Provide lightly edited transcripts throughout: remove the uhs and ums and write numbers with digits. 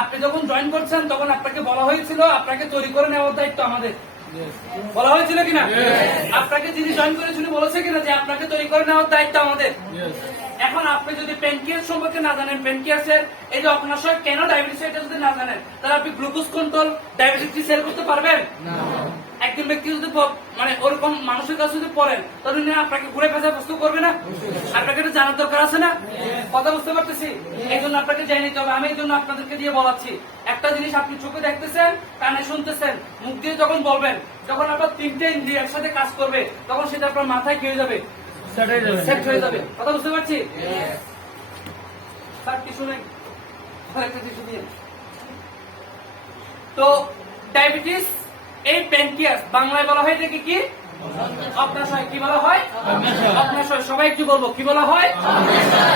আপনি যখন জয়েন করছেন তখন আপনাকে বলা হয়েছিল আপনাকে তৈরি করে নেওয়ার দায়িত্ব আমাদের, বলা হয়েছিল কিনা? আপনাকে যিনি জয়েন করেছেন বলেছে কিনা যে আপনাকে তৈরি করে নেওয়ার দায়িত্ব আমাদের? এখন আপনি যদি প্যানক্রিয়াস সম্পর্কে না জানেন, প্যানক্রিয়াসের এই যে অগ্নাশয় কেন ডায়াবেটিস এটা যদি না জানেন, তাহলে আপনি গ্লুকোজ কন্ট্রোল ডায়াবেটিস সেল করতে পারবেন না। একজন ব্যক্তি যদি মানে ওরকম মানুষের কাছে যদি পড়েন তাহলে আপনাকে ঘুরে ফেসে প্রস্তুত করবে না? আপনাকে এটা জানার দরকার আছে না? কথা বুঝতে পারতেছি? এই জন্য আপনাকে জেনে নিতে হবে। আমি এই জন্য আপনাদেরকে দিয়ে বলাচ্ছি, একটা জিনিস আপনি চোখে দেখতেছেন, কানে শুনতেছেন, মুখ দিয়ে যখন বলবেন, যখন আপনার তিনটে ইন্দ্রিয় একসাথে কাজ করবে তখন সেটা আপনার মাথায় কি হয়ে যাবে? সেট হয়ে যাবে। কথা বুঝতে পারছি? স্যার কিছু নেই, তো ডায়াবেটিস এই প্যানক্রিয়াস বাংলায় বলা হয় এটাকে কি? অগ্নাশয়। কি বলা হয়? অগ্নাশয়। সবাই একটু বলবো, কি বলা হয়?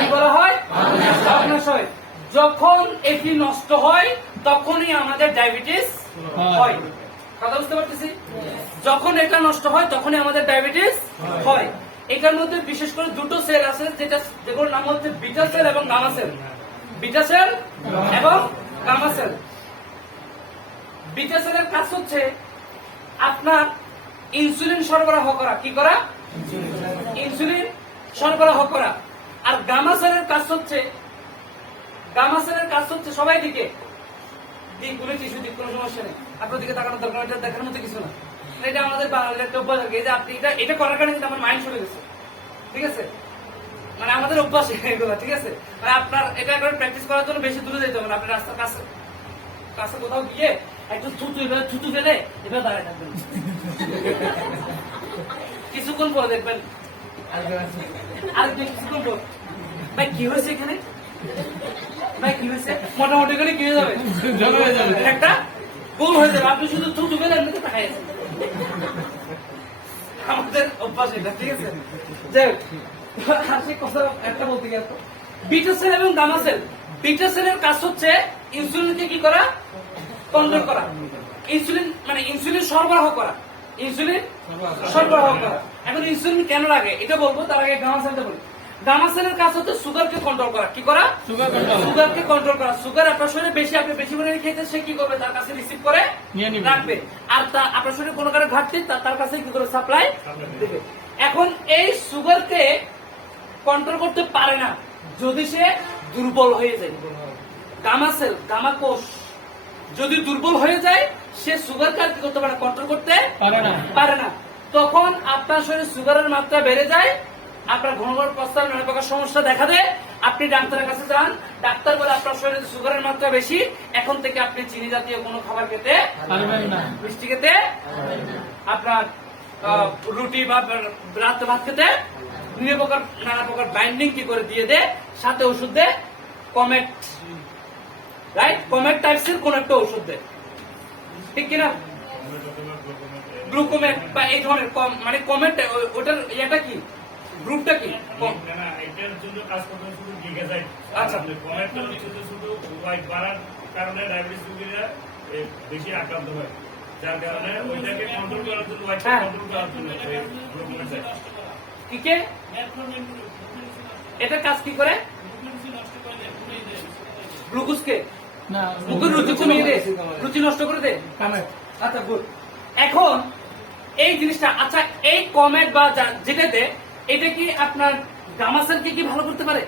কি বলা হয়? অগ্নাশয়। যখন এটি নষ্ট হয় তখনই আমাদের ডায়াবেটিস হয়। কথা বুঝতে পারতেছি? যখন এটা নষ্ট হয় তখনই আমাদের ডায়াবেটিস হয়। এটার মধ্যে বিশেষ করে দুটো সেল আছে যেগুলোর নাম হচ্ছে বিটা সেল এবং গামা সেল। বিটা সেল এবং গামা সেল। বিটা সেলের কাজ হচ্ছে আপনার ইনসুলিন সরবরাহ করা। কি করা? ইনসুলিন সরবরাহ করা। আর গামা সেলের কাজ হচ্ছে সবাই দিকে দিকগুলো টিস্যু দিক, কোনো সমস্যা নেই, আপনার দিকে তাকানোর দরকার, এটা দেখার মতো কিছু না। এটা আমাদের বাংলার একটা অভ্যাস আর কি, যে আপনি এটা করার কারণে কিন্তু আমার মাইন্ড চলে গেছে। ঠিক আছে, মানে আমাদের অভ্যাস এগুলো। ঠিক আছে, মানে আপনার এটা একবার প্র্যাকটিস করার জন্য বেশি দূরে যেতে হবে না। আপনি রাস্তার কাছে কাছে কোথাও গিয়ে একটু থুতু ফেলে এবার দাঁড়িয়ে থাকবেন, কিছুক্ষণ পরে দেখবেন আর কিছুক্ষণ পর ভাই কি হয়েছে এখানে, ভাই কি হয়েছে, মোটামুটি করে কি হয়ে যাবে? একটা গোল হয়ে যাবে। আপনি শুধু থুতু ফেলে এমনিতে তাকাই আছেন। আমাদের অভ্যাস এটা। ঠিক আছে, যাই হোক, কথা একটা বলতে গেল, বিটা সেল এবং গামা সেল। বিটা সেলের কাজ হচ্ছে ইনসুলিনকে কি করা? কন্ট্রোল করা। ইনসুলিন মানে ইনসুলিন সরবরাহ করা। ইনসুলিন সরবরাহ করা। এখন ইনসুলিন কেন লাগে এটা বলবো, তার আগে গামা সেলটা বলি। গামা সেলের কাজ হচ্ছে সুগারকে কন্ট্রোল করা। কি করা? সুগারকে কন্ট্রোল করা। সুগার আপনার শরীরে বেশি, আপনি বেশি পরিমাণে খেতে, সে কি করবে? তার কাছে রিসিভ করে রাখবে। আর আপনার শরীরে কোনো কারণে ঘাটতি, তার কাছে কি করে? সাপ্লাই দেবে। এখন এই সুগারকে কন্ট্রোল করতে পারে না যদি সে দুর্বল হয়ে যায়। গামা সেল, গামা কোষ যদি দুর্বল হয়ে যায়, সে সুগারকে আর কি করতে পারে? কন্ট্রোল করতে পারে না। তখন আপনার শরীরে সুগারের মাত্রা বেড়ে যায়, আপনার ঘন ঘন প্রস্রাব, নানা প্রকার সমস্যা দেখা দেয়। আপনি ডাক্তারের কাছে যান, ডাক্তার বলে আপনার শরীরে সুগারের মাত্রা বেশি, এখন থেকে আপনি চিনি জাতীয় কোনো খাবার খেতে পারবেন না, মিষ্টি খেতে, আপনার রুটি বা রাত ভাত খেতে, নানা প্রকার বাইন্ডিং কি করে দিয়ে দে, সাথে ওষুধ দে, কমেট, রাইট, কমেট টাইপসের কোন একটা ওষুধ দেয়, ঠিক কিনা? গ্লুকোমেট বা এই ধরনের মানে কমেট, ওটার এটা কি গ্রুপটা কি? এটার জন্য কাজ করতে শুধু গিগাজাইড। আচ্ছা, কমেটটা হচ্ছে শুধু ওয়াইট বাড়ার কারণে ডায়াবেটিস রোগীরা বেশি আক্রান্ত হয়, যার কারণে ওইটাকে কন্ট্রোল করার জন্য, ওয়াইটটা কন্ট্রোল করার জন্য গ্লুকোমেট। কি কে এটা কাজ কি করে? গ্লুকোজকে না, মুখের রুচি কমিয়ে দে, রুচি নষ্ট করে দে। আচ্ছা, গুড। এখন এই জিনিসটা, আচ্ছা এই কমেট বা যেটাতে, এটা কি আপনার গামা সেলকে কি ভালো করতে পারে?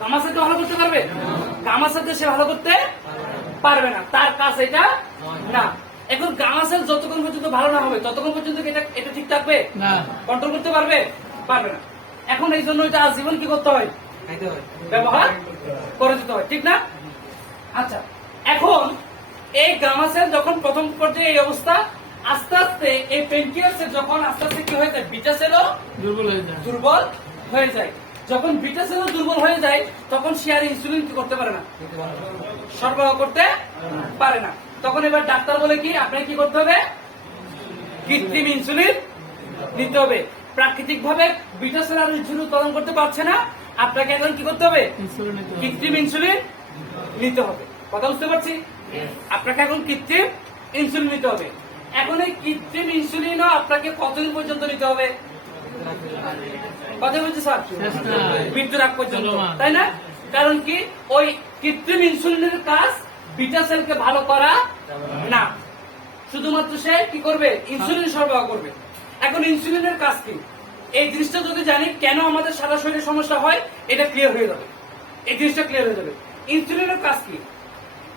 গামা সেলকে ভালো করতে পারবে? গামা সেলকে সে ভালো করতে পারবে না, তার কাজ এটা না। এখন গামা সেল যতক্ষণ পর্যন্ত ভালো না হবে ততক্ষণ পর্যন্ত এটা ঠিক থাকবে না, কন্ট্রোল করতে পারবে না। এখন এই জন্য এটা আজীবন কি করতে হয়? ব্যবহার করে দিতে হয়, ঠিক না? আচ্ছা, এখন এই গামা সেল যখন প্রথম পর্যায়ে এই অবস্থা, আস্তে আস্তে এই প্যানক্রিয়াসে যখন আস্তে আস্তে কি হয়ে যায়? বিটা সেলও দুর্বল হয়ে যায়। যখন বিটা সেলও দুর্বল হয়ে যায় তখন সে আর ইনসুলিন কি করতে পারে না, সরবরাহ করতে পারে না। তখন এবার ডাক্তার বলে কি আপনাকে কি করতে হবে? কৃত্রিম ইনসুলিন নিতে হবে। প্রাকৃতিক ভাবে বিটা সেল আর ইনসুলিন উৎপাদন করতে পারছে না, আপনাকে এখন কি করতে হবে? কৃত্রিম ইনসুলিন নিতে হবে। কথা বুঝতে পারছি? আপনাকে এখন কৃত্রিম ইনসুলিন নিতে হবে। এখন এই কৃত্রিম ইনসুলিনও আপনাকে কতদিন পর্যন্ত নিতে হবে? কথা বলছি স্যার, মৃত্যুর আগ পর্যন্ত, তাই না? কারণ কি ওই কৃত্রিম ইনসুলিন ইনসুলিনের কাজ বিটা সেলকে ভালো করা না, শুধুমাত্র সে কি করবে, ইনসুলিন সরবরাহ করবে। এখন ইনসুলিনের কাজ কি, এই জিনিসটা যদি জানি কেন আমাদের সারা শরীরে সমস্যা হয়, এটা ক্লিয়ার হয়ে যাবে, এই জিনিসটা ক্লিয়ার হয়ে যাবে। ইনসুলিনের কাজ কি?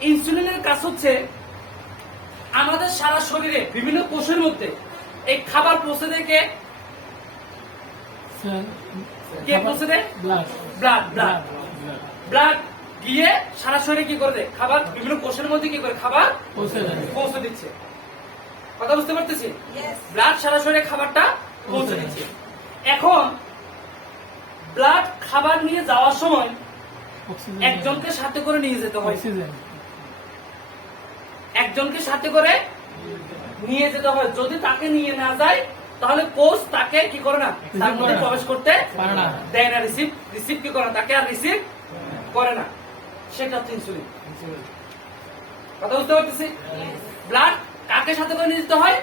ইনসুলিনের কাজ হচ্ছে আমাদের সারা শরীরে বিভিন্ন কোষের মধ্যে এই খাবার পৌঁছে দেয় কে? কে পৌঁছে দেয়? ব্লাড। ব্লাড গিয়ে সারা শরীরে কি করে দেয়, খাবার বিভিন্ন কোষের মধ্যে কি করে খাবার পৌঁছে দিচ্ছে। কথা বুঝতে পারতেছি? ব্লাড সারা শরীরে খাবারটা পৌঁছে দিচ্ছে। এখন ব্লাড খাবার নিয়ে যাওয়ার সময় একজনকে সাথে করে নিয়ে যেতে হয়, একজনকে সাথে করে নিয়ে যেতে হয়। যদি তাকে নিয়ে না যায় তাহলে কোষ তাকে কি করে না, তার মধ্যে প্রবেশ করতে দেয় না, রিসিভ কি করে না, তাকে আর রিসিভ করে না। সেটা হচ্ছে ইনসুলিন। কথা বুঝতে পারতেছি? ব্লাড কাকে সাথে করে নিয়ে যেতে হয়?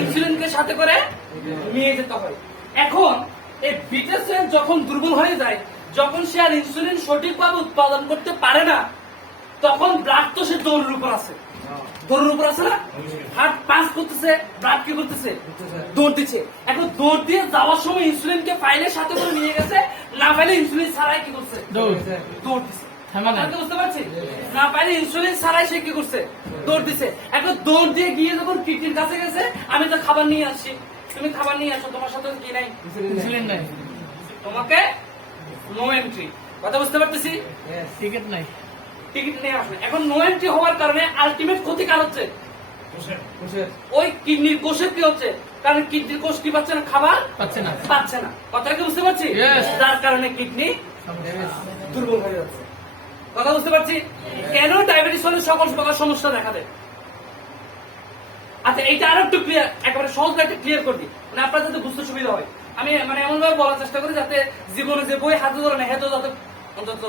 ইনসুলিনকে সাথে করে নিয়ে যেতে হয়। এখন এই বিটা সেল যখন দুর্বল হয়ে যায়, যখন সে আর ইনসুলিন সঠিকভাবে উৎপাদন করতে পারে না, তখন ব্লাড তো সে দৌড়ের উপর আছে, দৌড়ের উপর আছে না, হার্ট পাম্প করতেছে, ব্লাড কি করতেছে, দৌড় দিচ্ছে। এখন দৌড় দিয়ে যাওয়ার সময় ইনসুলিনকে ফাইলের সাথে করে নিয়ে গেছে, না পাইলে ইনসুলিন ছাড়াই কি করছে, দৌড় দিচ্ছে। বুঝতে পারছি? না পাইলে ইনসুলিন ছাড়াই সে কি করছে, দৌড় দিচ্ছে। এখন দৌড় দিয়ে গিয়ে যখন কিডনির কাছে গেছে, আমি তো খাবার নিয়ে আসছি, তুমি খাবার নিয়ে আসো, তোমার সাথে কি নাই, ইনসুলিন নাই, তোমাকে নো এন্ট্রি। কথা বুঝতে পারতেছি? টিকিট নাই, টিকিট নিয়ে আসবে। এখন নো এন্ট্রি হওয়ার কারণে আলটিমেট ক্ষতি কার হচ্ছে? ওই কিডনির কোষের কি হচ্ছে? কারণ কিডনির কোষ কি পাচ্ছে না, খাবার পাচ্ছে না। কথাটা কি বুঝতে পারছি? যার কারণে কিডনি দুর্বল হয়ে যাচ্ছে। কথা বুঝতে পারছি? কেন ডায়াবেটিস হলে সকল প্রকার সমস্যা দেখা দেয়? আচ্ছা, এইটা আরো একটু ক্লিয়ার, একেবারে সহজ একটা ক্লিয়ার করে দিই, মানে আপনার যাতে বুঝতে সুবিধা হয়। আমি মানে এমন ভাবে বলার চেষ্টা করি যাতে জীবনে যে বই হাতে ধরে না, হেঁটে যাতে অন্তত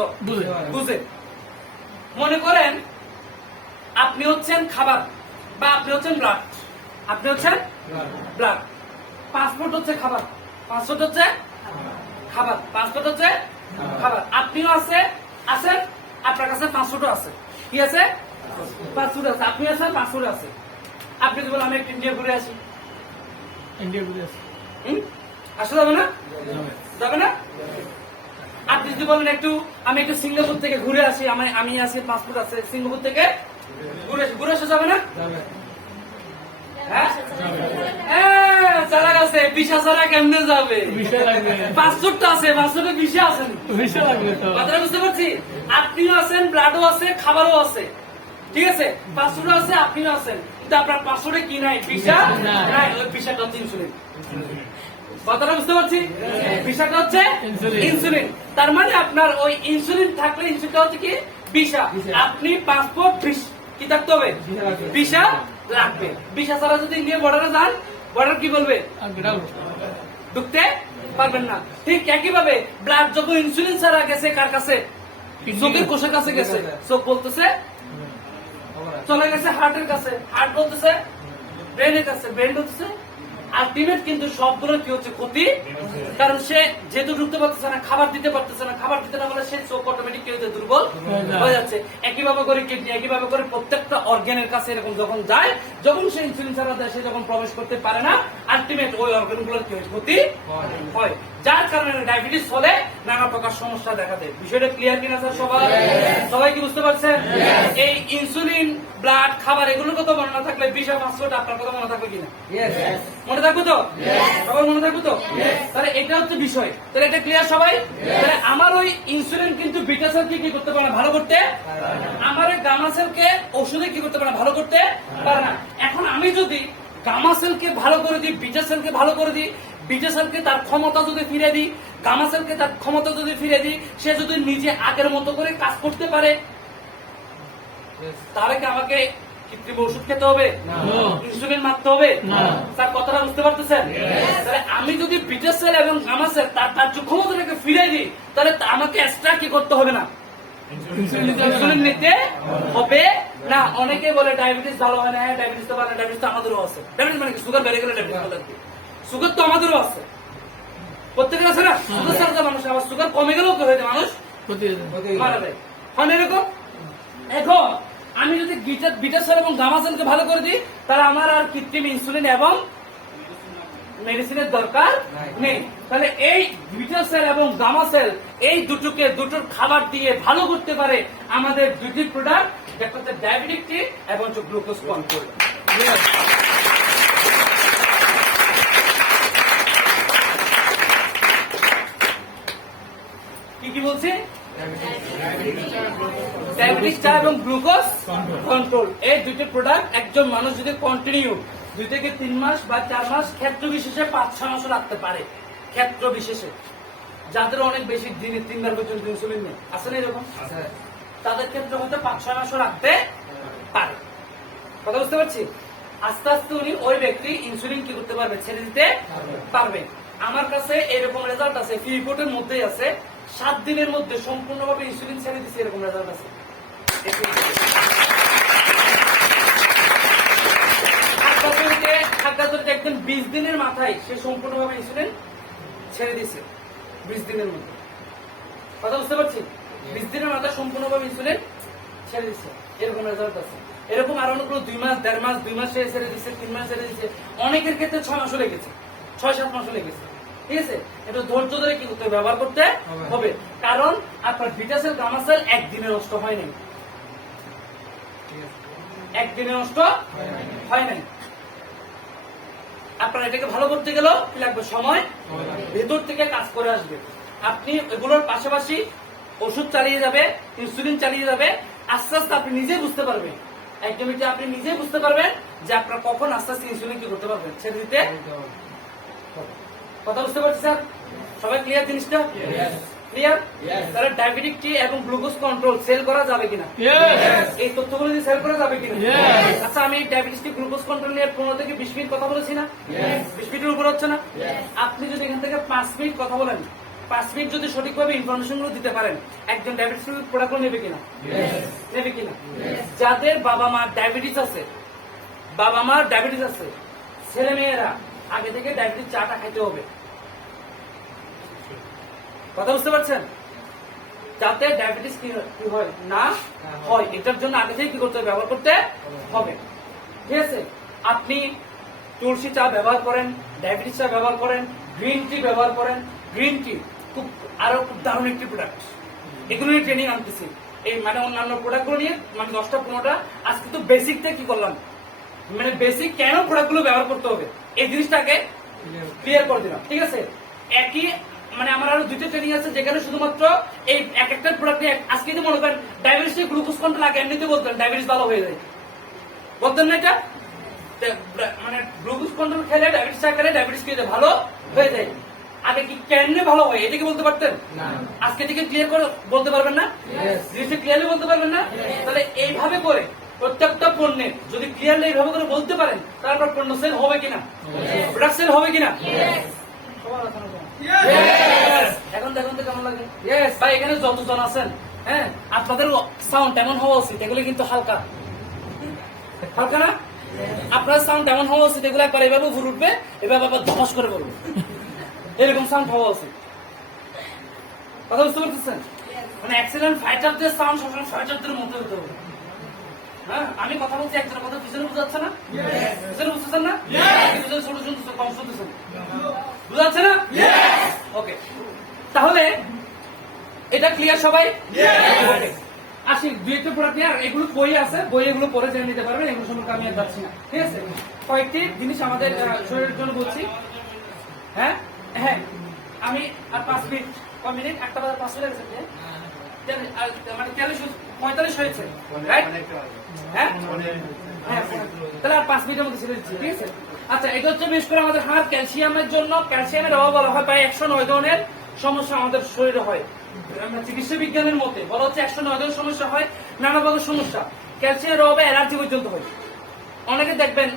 বুঝে। মনে করেন আপনি হচ্ছেন খাবার, বা আপনি হচ্ছেন ব্লাড, আপনি হচ্ছেন ব্লাড। পাসপোর্ট হচ্ছে খাবার, পাসপোর্ট হচ্ছে খাবার, পাসপোর্ট হচ্ছে খাবার। আপনিও আছেন, আপনার কাছে পাসপোর্টও আছে। কি আছে? পাসপোর্ট আছে। আপনি আছেন, পাসপোর্ট আছে। আপনি যদি বলেন আমি একটু ইন্ডিয়া ঘুরে আসি, আসা যাবে না? যাবে না? আপনি যদি বলেন আমি একটু সিঙ্গাপুর থেকে ঘুরে আসি, আমি আছি, পাসপোর্ট আছে, সিঙ্গাপুর থেকে ঘুরে আসা যাবে না? চালা গেছে, ভিসা ছাড়া কেমনে যাবে? পাসপোর্টটা আছে, পাসপোর্টে ভিসা আছে, কথাটা বুঝতে পারছি? আপনিও আছেন, ব্লাডও আছে, খাবারও আছে, ঠিক আছে, পাসপোর্টও আছে, আপনিও আছেন, কিন্তু আপনার পাসপোর্টে কি নাই, ভিসা নাই। ওই ভিসাটা হচ্ছে ইনসুলিন। কথাটা বুঝতে পারছি? ভিসাটা হচ্ছে ইনসুলিন। তার মানে আপনার ওই ইনসুলিন থাকলে, ইনসুলিনটা হচ্ছে কি, ভিসা। আপনি পাসপোর্ট কি থাকতে হবে, ভিসা লাগবে। ভিসা ছাড়া যদি ইন্ডিয়া বর্ডারে যান, বর্ডার কি বলবে, ঢুকতে পারবেন না। ঠিক একইভাবে ব্লাড যখন ইনসুলিন ছাড়া গেছে কার কাছে, চোখের কোষের কাছে গেছে, চোখ বলতেছে চলে গেছে হার্টের কাছে, হার্ট বলতেছে ব্রেনের কাছে, ব্রেন বলতেছে। আলটিমেট কিন্তু সবগুলো কি হচ্ছে, ক্ষতি। কারণ সে যেহেতু ঢুকতে পারতেছে না, খাবার দিতে পারতেছে না, খাবার দিতে না বলে সে চোখ অটোমেটিক কি হচ্ছে, দুর্বল হয়ে যাচ্ছে। একইভাবে করে কিডনি, একইভাবে করে প্রত্যেকটা অর্গানের কাছে এরকম যখন যায়, যখন সে ইনসুলিন ছাড়া দেয়, সে যখন প্রবেশ করতে পারে না, আলটিমেট ওই অর্গানগুলোর কি হয়, ক্ষতি হয়। যার কারণে ডায়াবেটিস হলে নানা প্রকার সমস্যা দেখা দেয়। বিষয়টা ক্লিয়ার কিনা স্যার? সবাই কি বুঝতে পারছেন? এই ইনসুলিন, ব্লাড, খাবার এগুলোর কথা মনে না থাকলে ভিসা, পাসপোর্ট আপনার কথা মনে থাকবে কিনা? মনে থাকবে তো? সবাই মনে থাকবে তো? তাহলে এটা হচ্ছে বিষয়। তাহলে এটা ক্লিয়ার সবাই? তাহলে আমার ওই ইনসুলিন কিন্তু বিটা সেলকে কি করতে পারে না, ভালো করতে। আমার ওই গামা সেলকে ওষুধে কি করতে পারে না, ভালো করতে পারে না। এখন আমি যদি গামা সেলকে ভালো করে দিই, বিটা সেলকে ভালো করে দিই, বিটা সেলকে তার ক্ষমতা যদি ফিরে দিই, গামা সেলকে তার ক্ষমতা যদি ফিরে দিই, সে যদি নিজে আগের মতো করে কাজ করতে পারে, তাহলে কি আমাকে কৃত্রিম ওষুধ খেতে হবে, ইনসুলিন মারতে হবে? স্যার কথাটা বুঝতে পারতেছেন? তাহলে আমি যদি বিটা সেল এবং গামা সেল তার কার্যক্ষমতাটাকে ফিরে দিই, তাহলে আমাকে এক্সট্রা কি করতে হবে না, ইনসুলিন নিতে হবে না। অনেকে বলে ডায়াবেটিস ভালো হয় না। হ্যাঁ, ডায়াবেটিস তো ভালো, ডায়াবেটিস তো আমাদেরও আছে। ডায়াবেটিস মানে সুগার বেড়ে গেলে ডায়াবেটিস ভালো লাগবে। সুগার তো আমাদেরও আছে, প্রত্যেকের আছে না? সুগার ছাড়া তো মানুষ, আবার সুগার কমে গেলেও কি হয়ে যায়, মানুষ মারা যায়। হয় না এরকম? বিটা সেল এবং গামা সেলকে ভালো করে দিই, তাহলে আমার আর কৃত্রিম ইনসুলিন এবং মেডিসিনের দরকার নেই। তাহলে এই বিটা সেল এবং গামা সেল এই দুটোর খাবার দিয়ে ভালো করতে পারে আমাদের দুটি প্রোডাক্ট, একটা হচ্ছে ডায়াবেটিক টি এবং হচ্ছে গ্লুকোজ কন্ট্রোল। কি কি বলছি? ডায়াবেটিক চা এবং গ্লুকোজ কন্ট্রোল, এই দুটি প্রোডাক্ট একজন মানুষ যদি কন্টিনিউ 2 থেকে 3 মাস বা 4 মাস, ক্ষেত্র বিশেষে 5-6 মাসও রাখতে পারে, ক্ষেত্র বিশেষে যাদের অনেক বেশি দিনে 3 বার পর্যন্ত ইনসুলিন নেই, আছে না এরকম? তাদের ক্ষেত্রে হয়তো 5-6 মাসও রাখতে পারে। কথা বুঝতে পারছি? আস্তে আস্তে উনি ওই ব্যক্তি ইনসুলিন কি করতে পারবে, ছেড়ে দিতে পারবে। আমার কাছে এরকম রেজাল্ট আছে, ফ্রি রিপোর্টের মধ্যেই আছে, 7 দিনের মধ্যে সম্পূর্ণভাবে ইনসুলিন ছেড়ে দিচ্ছে, এরকম রেজাল্ট আছে। একদম 20 দিনের মাথায় সে সম্পূর্ণভাবে ইনসুলিন ছেড়ে দিচ্ছে, 20 দিনের মধ্যে। কথা বুঝতে পারছি? 20 দিনের মাথায় সম্পূর্ণভাবে ইনসুলিন ছেড়ে দিচ্ছে, এরকম রেজাল্ট আছে। এরকম আরো অনেকগুলো 2 মাস, 1.5 মাস, 2 মাস ছেড়ে দিচ্ছে, 3 মাস ছেড়ে দিচ্ছে, অনেকের ক্ষেত্রে 6 মাসও লেগেছে, 6-7 মাসও লেগেছে। ঠিক আছে, এটা ধৈর্য ধরে কি করতে ব্যবহার করতে হবে, কারণ আপনার বিটা সেল গামা সেল একদিনে নষ্ট হয় নাই, একদিনে নষ্ট হয় নাই। আপনার এটাকে ভালো করতে গেলেও কি লাগবে, সময়, ভেতর থেকে কাজ করে আসবে। আপনি এগুলোর পাশাপাশি ওষুধ চালিয়ে যাবে, ইনসুলিন চালিয়ে যাবে, আস্তে আস্তে আপনি নিজেই বুঝতে পারবেন, একদমই আপনি নিজেই বুঝতে পারবেন যে আপনার কখন আস্তে আস্তে ইনসুলিন কি করতে পারবেন, ছেড়ে দিতে। কথা বুঝতে পারছি স্যার? সবাই ক্লিয়ার জিনিসটা? ক্লিয়ার? তাহলে ডায়াবেটিক টি এবং গ্লুকোজ কন্ট্রোল সেল করা যাবে কিনা, এই তথ্যগুলো দিয়ে সেল করা যাবে কিনা? আচ্ছা, আমি ডায়াবেটিস টি গ্লুকোজ কন্ট্রোল নিয়ে 15 থেকে 20 মিনিট কথা বলেছি না? 20 মিনিটের উপর হচ্ছে না? আপনি যদি এখান থেকে 5 মিনিট কথা বলেন, 5 মিনিট যদি সঠিকভাবে ইনফরমেশন গুলো দিতে পারেন, একজন ডায়াবেটিস প্রোডাক্ট নেবে কিনা? নেবে কিনা? যাদের বাবা মা ডায়াবেটিস আছে, ছেলে মেয়েরা আগে থেকে ডায়াবেটিস চাটা খাইতে হবে। কথা বুঝতে পারছেন? যাতে ডায়াবেটিস কি হয় না হয়, এটার জন্য আগে থেকে কি করতে হবে, ব্যবহার করতে হবে। ঠিক আছে, আপনি তুলসী চা ব্যবহার করেন, ডায়াবেটিস চা ব্যবহার করেন, গ্রিন টি ব্যবহার করেন। গ্রিন টি খুব দারুণ একটি প্রোডাক্ট, এগুলো নিয়ে ট্রেনিং আনতেছি, এই মানে অন্যান্য প্রোডাক্ট গুলো নিয়ে, মানে 10টা-15টা। আজকে তো বেসিকটা কি করলাম, মানে বেসিক কেন প্রোডাক্ট গুলো ব্যবহার করতে হবে এই জিনিসটাকে ক্লিয়ার করে দিলাম। ঠিক আছে, একই মানে আমার আরো 2টা ট্রেনিং আছে যেখানে শুধুমাত্র এই এক একটা প্রোডাক্ট নিয়ে, আজকে যদি মনে করেন ডায়াবেটিস গ্লুকোজ কন্ট্রোল আগে এমনিতে বলতেন ডায়াবেটিস ভালো হয়ে যায়, বলতেন না? এটা মানে গ্লুকোজ কন্ট্রোল খেলে, ডায়াবেটিস চা খেলে ডায়াবেটিস কি ভালো হয়ে যায়। আগে কি কেন ভালো হয় এটা কি বলতে পারতেন? আজকে থেকে ক্লিয়ার করে বলতে পারবেন না? জিনিসটা ক্লিয়ারলি বলতে পারবেন না? তাহলে এইভাবে করে প্রত্যেকটা পণ্যের যদি ক্লিয়ারলি এইভাবে করে বলতে পারেন, তারপর পণ্য সেল হবে কিনা, প্রোডাক্ট সেল হবে কিনা? এখন দেখুন তো কেমন লাগে? ভাই এখানে যতজন আছেন, হ্যাঁ, আপনাদের সাউন্ড এমন হওয়া উচিত, এগুলো কিন্তু হালকা হালকা না? আপনার সাউন্ড এমন হওয়া উচিত, এগুলো একবার এভাবে ঘুরে উঠবে, এভাবে আবার ধস করে করবে, এরকম সাউন্ড হওয়া উচিত। কথা বুঝতে পারতেছেন? মানে অ্যাক্সিডেন্ট ফাইটারদের সাউন্ড সবসময় ফাইটারদের মতো হতে হবে। হ্যাঁ, আমি কথা বলছি, একজনের কথা পিছনে বুঝাচ্ছে না? পিছনে বুঝতেছেন না? ছোট শুনতেছেন, কম শুনতেছেন, বুঝাচ্ছে না? ওকে, তাহলে এটা ক্লিয়ার সবাই? আসি 2-1টা প্রোডাক্ট নিয়ে, আর এগুলো বই আছে, বই এগুলো পরে জেনে নিতে পারবেন, এগুলো সম্পর্কে আমি আর যাচ্ছি না। ঠিক আছে, কয়েকটি জিনিস আমাদের শরীরের জন্য বলছি। হ্যাঁ হ্যাঁ, আমি আর 5 মিনিট, কয় মিনিট, 1টা বাজে 5 মিনিট আছে, মানে 45 হয়েছে, রাইট? হ্যাঁ হ্যাঁ, তাহলে আর 5 মিনিটের মধ্যে ছেড়ে দিচ্ছি। ঠিক আছে, আচ্ছা, এটা হচ্ছে বিশেষ করে আমাদের হাড় ক্যালসিয়ামের জন্য, ক্যালসিয়ামের অভাব বলা হয়, প্রায় 109 ধরনের সমস্যা আমাদের শরীরে হয়। চিকিৎসা বিজ্ঞানের মতে বলা হচ্ছে 109 ধরনের সমস্যা হয়, নানা প্রকার সমস্যা। ক্যালসিয়ামের অভাবে অ্যালার্জি পর্যন্ত হয়। অনেকে দেখবেন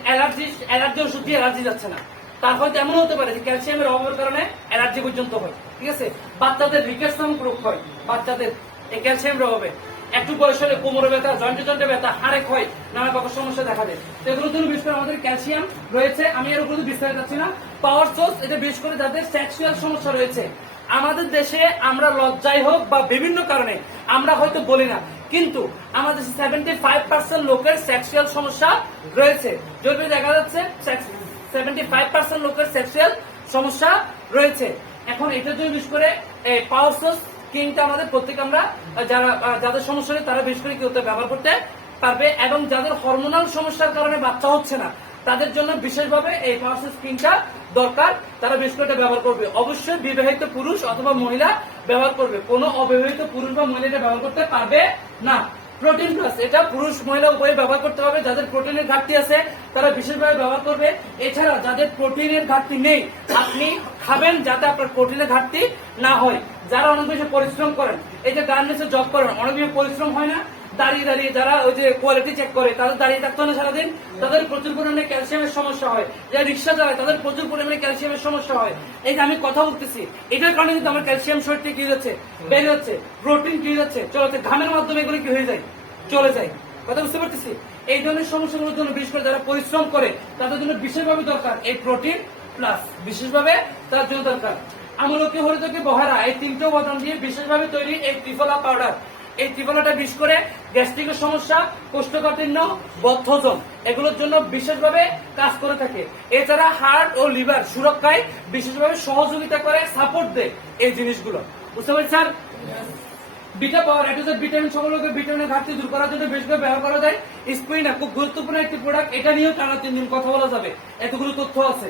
অ্যালার্জি ওষুধ দিয়ে অ্যালার্জি যাচ্ছে না, তার হয়তো এমন হতে পারে যে ক্যালসিয়ামের অভাবের কারণে অ্যালার্জি পর্যন্ত হয়। ঠিক আছে, বাচ্চাদের রিকেটস নামক রোগ হয়, বাচ্চাদের এই ক্যালসিয়ামের অভাবে। একটু বয়স হলে কোমরে ব্যথা, জয়েন্টে ব্যথা, হাড়ে ক্ষয়, নানা প্রকার সমস্যা দেখা দেয়। তো এগুলোর জন্য বিশেষ করে আমাদের ক্যালসিয়াম রয়েছে। আমি এর উপরে বিস্তারিত যাচ্ছি না। পাওয়ার সোর্স, এটা বিশেষ করে যাদের সেক্সুয়াল সমস্যা রয়েছে। আমাদের দেশে আমরা লজ্জায় হোক বা বিভিন্ন কারণে আমরা হয়তো বলি না, কিন্তু আমাদের 75% লোকের সেক্সুয়াল সমস্যা রয়েছে। যদি দেখা যাচ্ছে 75% লোকের সেক্সুয়াল সমস্যা রয়েছে। এখন এটার জন্য বিশেষ করে পাওয়ার সোর্স কিংটা আমাদের প্রত্যেক আমরা যাদের সমস্যা নেই তারা বিশেষ করে কি হতে ব্যবহার করতে পারবে, এবং যাদের হরমোনাল সমস্যার কারণে বাচ্চা হচ্ছে না তাদের জন্য বিশেষভাবে এই পাওয়ার সোর্স কিংটা দরকার, তারা বিশেষ করে এটা ব্যবহার করবে। অবশ্যই বিবাহিত পুরুষ অথবা মহিলা ব্যবহার করবে, কোনো অবিবাহিত পুরুষ বা মহিলা এটা ব্যবহার করতে পারবে না। প্রোটিন প্লাস এটা পুরুষ মহিলা উভয়ে ব্যবহার করতে হবে। যাদের প্রোটিনের ঘাটতি আছে তারা বিশেষভাবে ব্যবহার করবে। এছাড়া যাদের প্রোটিনের ঘাটতি নেই আপনি খাবেন যাতে আপনার প্রোটিনের ঘাটতি না হয়। যারা অনেক বেশি পরিশ্রম করেন, এই যে গার্মেন্টসে জব করেন, অনেক বেশি পরিশ্রম হয় না, দাঁড়িয়ে দাঁড়িয়ে যারা ওই যে কোয়ালিটি চেক করে তাদের দাঁড়িয়ে থাকতে হয় না সারাদিন, তাদের প্রচুর পরিমাণে ক্যালসিয়ামের সমস্যা হয়। যারা রিক্সা চালায় তাদের প্রচুর পরিমাণে ক্যালসিয়ামের সমস্যা হয়। এই যে আমি কথা বলতেছি এটার কারণে কিন্তু আমার ক্যালসিয়াম শরীরটি কি যাচ্ছে, বেড়ে যাচ্ছে, প্রোটিন কি যাচ্ছে, চলে ঘামের মাধ্যমে এগুলো কি হয়ে যায়, চলে যায়। কথা বুঝতে পারতেছি? এই ধরনের সমস্যাগুলোর জন্য বিশেষ করে যারা পরিশ্রম করে তাদের জন্য বিশেষভাবে দরকার এই প্রোটিন প্লাস, বিশেষভাবে তার জন্য দরকার আমলকি, হরিতকি, বহারা, এই তিনটে উপাদান দিয়ে বিশেষভাবে তৈরি এই ত্রিফলা পাউডার। এই ত্রিফলাটা বিশেষ করে গ্যাস্ট্রিকের সমস্যা, কোষ্ঠকাঠিন্য, বদহজম এগুলোর জন্য বিশেষভাবে কাজ করে থাকে। এছাড়া হার্ট ও লিভার সুরক্ষায় বিশেষভাবে সহযোগিতা করে, সাপোর্ট দেয় এই জিনিসগুলো। বুঝতে পারছি স্যার? বিটা পাওয়ার, এটা হচ্ছে ভিটামিন, সকল লোকের ভিটামিনের ঘাটতি দূর করার জন্য বেশ করে ব্যবহার করা যায়। স্প্রিনা খুব গুরুত্বপূর্ণ একটি প্রোডাক্ট, এটা নিয়েও টানা 3 দিন কথা বলা যাবে, এতগুলো তথ্য আছে,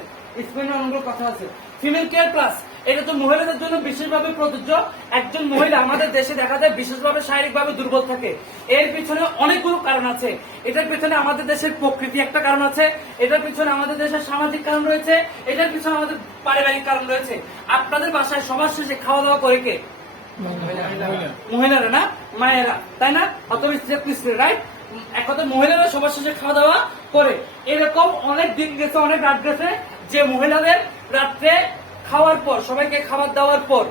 স্প্রিনের অনেকগুলো কথা আছে। ফিমেল কেয়ার প্লাস, এটা তো মহিলাদের জন্য বিশেষভাবে প্রযোজ্য। একজন মহিলা আমাদের দেশে দেখা যায় বিশেষভাবে শারীরিকভাবে দুর্বল থাকে, এর পিছনে অনেকগুলো কারণ আছে। এটার পিছনে আমাদের দেশের প্রকৃতি একটা কারণ আছে, এটার পিছনে আমাদের দেশের সামাজিক কারণ রয়েছে, এটার পিছনে আমাদের পারিবারিক কারণ রয়েছে। আপনাদের বাসায় সবার শেষে খাওয়া দাওয়া করে কে? মহিলারা না, মায়েরা, তাই না? অথবা স্ত্রী, রাইট? এক কথা মহিলারা সবার শেষে খাওয়া দাওয়া করে। এরকম অনেক দিন গেছে, অনেক রাত গেছে যে মহিলাদের রাত্রে খাওয়ার পর, সবাইকে খাবার দেওয়ার পর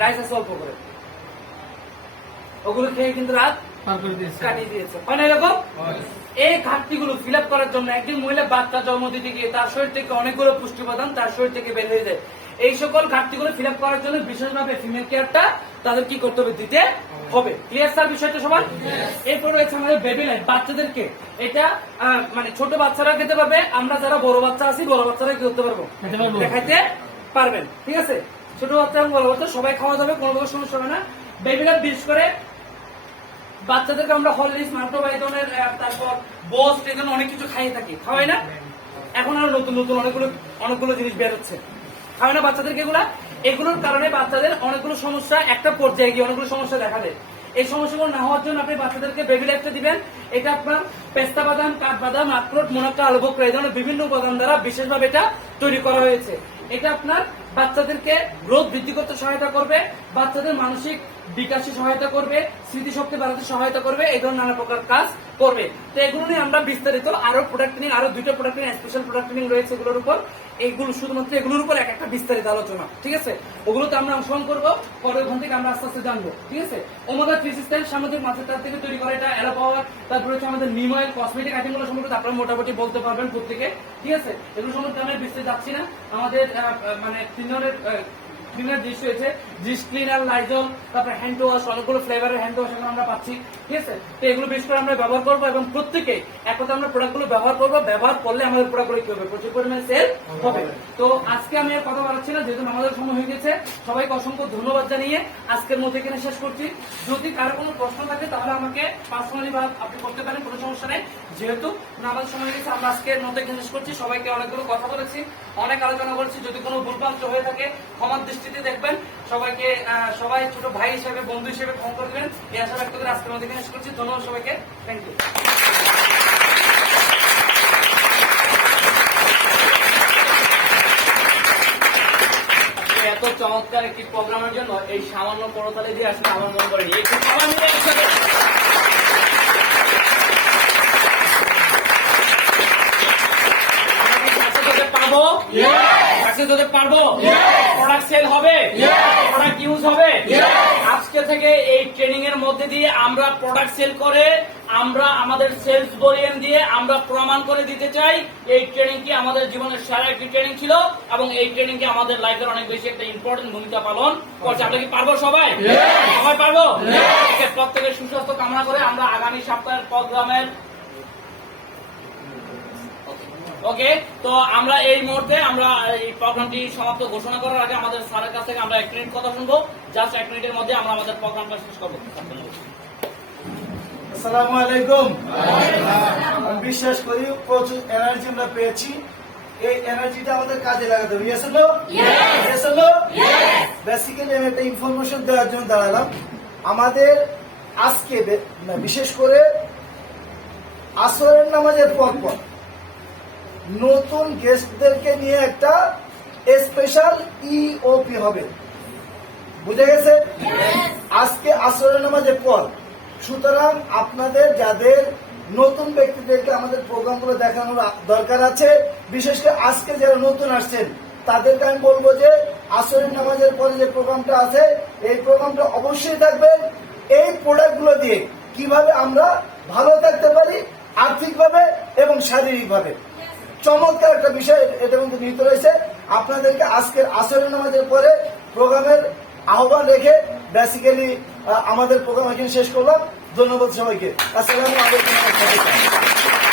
রাইস আছে অল্প করে, ওগুলো খেয়ে কিন্তু রাত কাটিয়ে দিয়েছে, হয় না এরকম? এই ঘাটতিগুলো ফিল আপ করার জন্য একদিন মহিলা বাচ্চা জন্ম দিতে গিয়ে তার শরীর থেকে অনেকগুলো পুষ্টি উপাদান তার শরীর থেকে বের হয়ে যায়। এই সকল ঘাটতিগুলো ফিল আপ করার জন্য বিশেষভাবে ফিমেল কেয়ারটা তাদের কি করতে হবে, দিতে হবে। ক্লিয়ার স্যার বিষয়টা সবার? এরপর রয়েছে আমাদের বেবি লাইফ, বাচ্চাদেরকে এটা মানে ছোট বাচ্চারা খেতে পারবে, আমরা যারা বড় বাচ্চা আছি বড় বাচ্চারা কি করতে পারবো, দেখাইতে পারবেন। ঠিক আছে, ছোট বাচ্চা এবং বড় বাচ্চা সবাই খাওয়া যাবে, কোনো রকম সমস্যা হবে না। বেবি লাইফ বিশেষ করে বাচ্চাদেরকে আমরা হরলিক্স, মাল্টোভাইটামিনের, তারপর বোস্ট, এই ধরনের অনেক কিছু খাইয়ে থাকি, খাওয়াই না? এখন আরো নতুন নতুন অনেকগুলো জিনিস বের হচ্ছে, খাওয়াই না বাচ্চাদেরকে এগুলা? এগুলোর কারণে বাচ্চাদের অনেকগুলো সমস্যা একটা পর্যায়ে গিয়ে অনেকগুলো সমস্যা দেখা দেয়। এই সমস্যাগুলো না হওয়ার জন্য আপনি বাচ্চাদেরকে বেবি লাইফটা দিবেন। এটা আপনার পেস্তা বাদাম, কাঠবাদাম, আখরোট, মোনাক্কা, আলু বকরা, এই ধরনের বিভিন্ন উপাদান দ্বারা বিশেষভাবে এটা তৈরি করা হয়েছে। এটা আপনার বাচ্চাদেরকে গ্রোথ বৃদ্ধি করতে সহায়তা করবে, বাচ্চাদের মানসিক বিকাশে সহায়তা করবে, স্মৃতিশক্তি বাড়াতে সহায়তা করবে, এই ধরনের নানা প্রকার কাজ করবে। তো এগুলো নিয়ে আমরা বিস্তারিত আরো প্রোডাক্ট নিয়ে, আরো 2টা প্রোডাক্ট নিয়ে স্পেশাল প্রোডাক্ট নিয়ে রয়েছে এগুলোর উপর, এইগুলো শুধুমাত্র এগুলোর উপর একটা বিস্তারিত আলোচনা। ঠিক আছে, ওগুলোতে আমরা অংশগ্রহণ করবো, পরে ওখান থেকে আমরা আস্তে আস্তে জানবো। ঠিক আছে, ওমেগা 3 সিস্টেম সামুদ্রিক মাছের তার থেকে তৈরি করা, এটা অ্যালো পাওয়ার, তারপরে হচ্ছে আমাদের নিম অয়েল, কসমেটিক আইটেমগুলো সম্পর্কে আপনারা মোটামুটি বলতে পারবেন প্রত্যেকে। ঠিক আছে, এগুলো সম্পর্কে আমি বিস্তারিত যাচ্ছি না। আমাদের মানে 3 ধরনের ক্লিনার জিনিস রয়েছে, জিস ক্লিনার, লাইজল, তারপরে হ্যান্ড ওয়াশ, অনেকগুলো ফ্লেভারের হ্যান্ড ওয়াশ আমরা পাচ্ছি। ঠিক আছে, তো এগুলো বেশ করে আমরা ব্যবহার করবো এবং প্রত্যেকে একসাথে আমরা প্রোডাক্টগুলো ব্যবহার করবো। ব্যবহার করলে আমাদের প্রোডাক্টগুলো কি হবে, প্রচুর পরিমাণে সেল হবে। তো আজকে আমি আর কথা বাড়াচ্ছি না, যেহেতু আমাদের সময় হয়ে গেছে। সবাইকে অসংখ্য ধন্যবাদ জানিয়ে আজকের মধ্যে এখানে শেষ করছি। যদি কারো কোনো প্রশ্ন থাকে তাহলে আমাকে পার্সোনালি বা আপনি করতে পারেন, কোনো সমস্যা নেই। যেহেতু আমাদের সময় হয়ে গেছে, আমরা আজকের মধ্যে এখানে শেষ করছি। সবাইকে অনেকগুলো কথা বলেছি, অনেক আলোচনা করেছি। যদি কোনো ভুলভ্রান্তি হয়ে থাকে ক্ষমার দৃষ্টিতে দেখবেন। সবাইকে সবাই ছোট ভাই হিসেবে, বন্ধু হিসেবে ক্ষমা করে দেবেন, এই আশা ব্যক্ত করে আজকের মধ্যে এখানে শেষ করছি। ধন্যবাদ সবাইকে, থ্যাংক ইউ। এত চমৎকার একটি প্রোগ্রামের জন্য এই সামান্য করতালি দিয়ে আসলে আমার মনে করেনি, একটু সবাই মিলে একসাথে পারবো, সাকসেস হতে পারবো, প্রোডাক্ট সেল হবে, প্রোডাক্ট ইউজ হবে। আজকে আজকে থেকে এই ট্রেনিং এর মধ্যে দিয়ে আমরা প্রোডাক্ট সেল করে আমরা আমাদের সেলস ভলিউম দিয়ে আমরা প্রমাণ করে দিতে চাই এই ট্রেনিংটি আমাদের জীবনের সেরা একটি ট্রেনিং ছিল এবং এই ট্রেনিংটি আমাদের লাইফের অনেক বেশি একটা ইম্পর্টেন্ট ভূমিকা পালন করছে। আমরা কি পারবো সবাই? সবাই পারবো? প্রত্যেকের সুস্বাস্থ্য কামনা করে আমরা আগামী সপ্তাহের প্রোগ্রামের ওকে, তো আমরা এই মুহূর্তে আমরা এই প্রোগ্রামটি সমাপ্ত ঘোষণা করার আগে আমাদের স্যারের কাছ থেকে আমরা 1 মিনিট কথা শুনবো। জাস্ট 1 মিনিটের মধ্যে আমরা আমাদের প্রোগ্রামটা শেষ করবো। আসসালামু আলাইকুম। আমি বিশ্বাস করি প্রচুর এনার্জি আমরা পেয়েছি। এই এনার্জিটা আমাদের কাজে লাগাতে হবে। Yes no? Yes no? Basically আমি একটা ইনফরমেশন দেওয়ার জন্য দাঁড়ালাম। আমাদের আজকে বিশেষ করে আসরের নামাজের পর নতুন গেস্টদেরকে নিয়ে একটা স্পেশাল ইওপি হবে, বুঝে গেছে? আজকে আসরের নামাজের পর, সুতরাং আপনাদের যাদের নতুন ব্যক্তিদেরকে আমাদের প্রোগ্রামগুলো দেখানোর দরকার আছে, বিশেষ করে আজকে যারা নতুন আসছেন তাদেরকে আমি বলবো যে আসরের নামাজের পরে যে প্রোগ্রামটা আছে এই প্রোগ্রামটা অবশ্যই থাকবে। এই প্রোডাক্টগুলো দিয়ে কিভাবে আমরা ভালো থাকতে পারি আর্থিকভাবে এবং শারীরিকভাবে, চমৎকার একটা বিষয় এটা কিন্তু নিহিত রয়েছে। আপনাদেরকে আজকের আসরের নামাজের পরে প্রোগ্রামের আহ্বান রেখে বেসিক্যালি আমাদের প্রোগ্রাম এখানে শেষ করলাম। ধন্যবাদ সবাইকে। আসসালামু আলাইকুম।